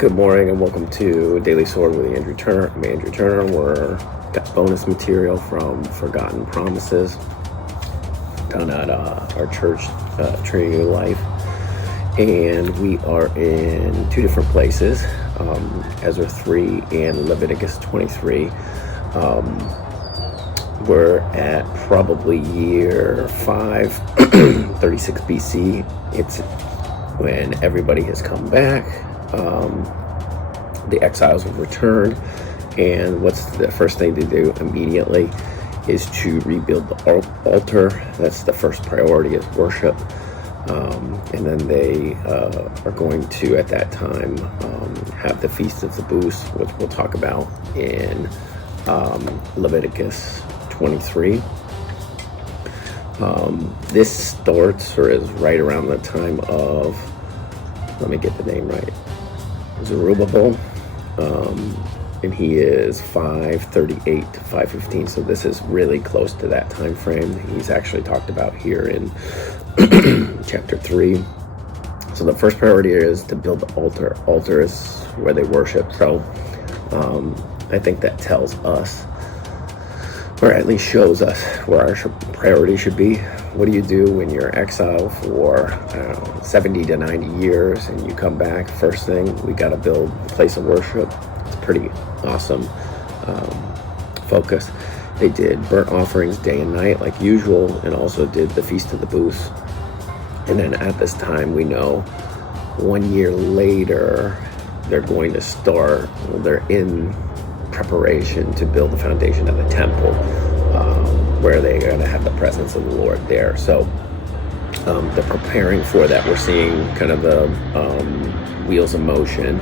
Good morning and welcome to Daily Sword with Andrew Turner. I'm Andrew Turner. We're got bonus material from Forgotten Promises done at our church, Trinity Life. And we are in two different places, Ezra 3 and Leviticus 23. We're at probably year 536 BC. It's when everybody has come back. The exiles have returned, and what's the first thing to do immediately is to rebuild the altar. That's the first priority, is worship. And then they are going to, at that time, have the Feast of the Booths, which we'll talk about in Leviticus 23. This starts, or is right around the time of, let me get the name right, Zerubbabel, and he is 538 to 515, so this is really close to that time frame. He's actually talked about here in chapter 3. So the first priority is to build the altar. Altar is where they worship. So I think that tells us, or at least shows us, where our priority should be. What do you do when you're exiled for 70 to 90 years and you come back? First thing, we got to build a place of worship. It's pretty awesome focus. They did burnt offerings day and night like usual, and also did the Feast of the Booths. And then at this time, we know 1 year later, they're going to start, they're in preparation to build the foundation of the temple, where they're going to have the presence of the Lord there. So they're preparing for that. We're seeing kind of the wheels of motion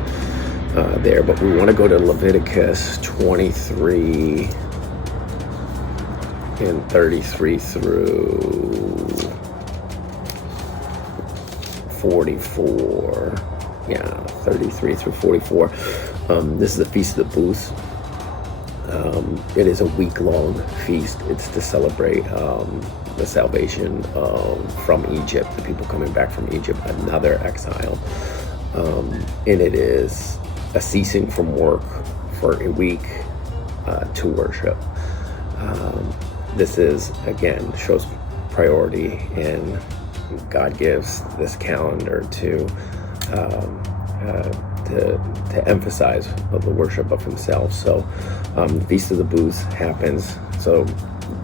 there. But we want to go to Leviticus 23 and 33 through 44. Yeah, 33 through 44. This is the Feast of the Booths. It is a week-long feast. It's to celebrate the salvation from Egypt, the people coming back from Egypt, another exile. And it is a ceasing from work for a week to worship. This is, again, shows priority, and God gives this calendar to emphasize the worship of himself. So the Feast of the Booths happens. So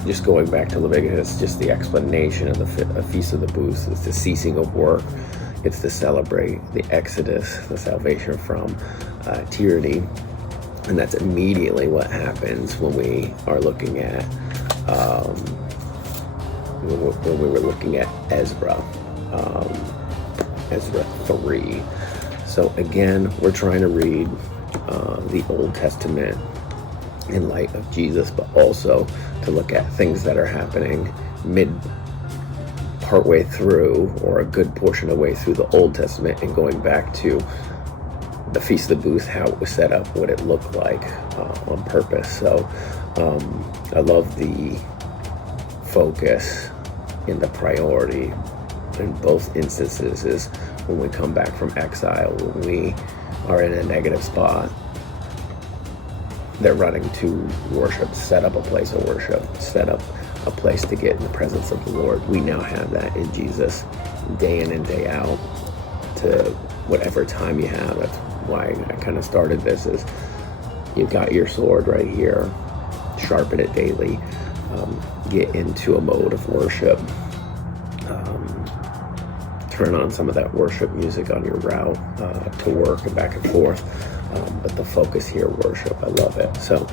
just going back to Leviticus, just the explanation of the Feast of the Booths is the ceasing of work. It's to celebrate the Exodus, the salvation from tyranny. And that's immediately what happens when we are looking at when we were looking at Ezra 3. So again, we're trying to read the Old Testament in light of Jesus, but also to look at things that are happening partway through, or a good portion of the way through the Old Testament, and going back to the Feast of the Booths, how it was set up, what it looked like on purpose. So I love the focus in the priority in both instances. Is when we come back from exile, when we are in a negative spot, they're running to worship, set up a place of worship, set up a place to get in the presence of the Lord. We now have that in Jesus, day in and day out, to whatever time you have. That's why I kind of started this, is you've got your sword right here, sharpen it daily, get into a mode of worship, turn on some of that worship music on your route to work and back and forth. But the focus here, worship, I love it. So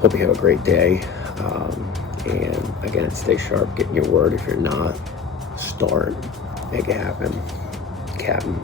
hope you have a great day. And again, stay sharp, get in your word. If you're not, start, make it happen. Captain.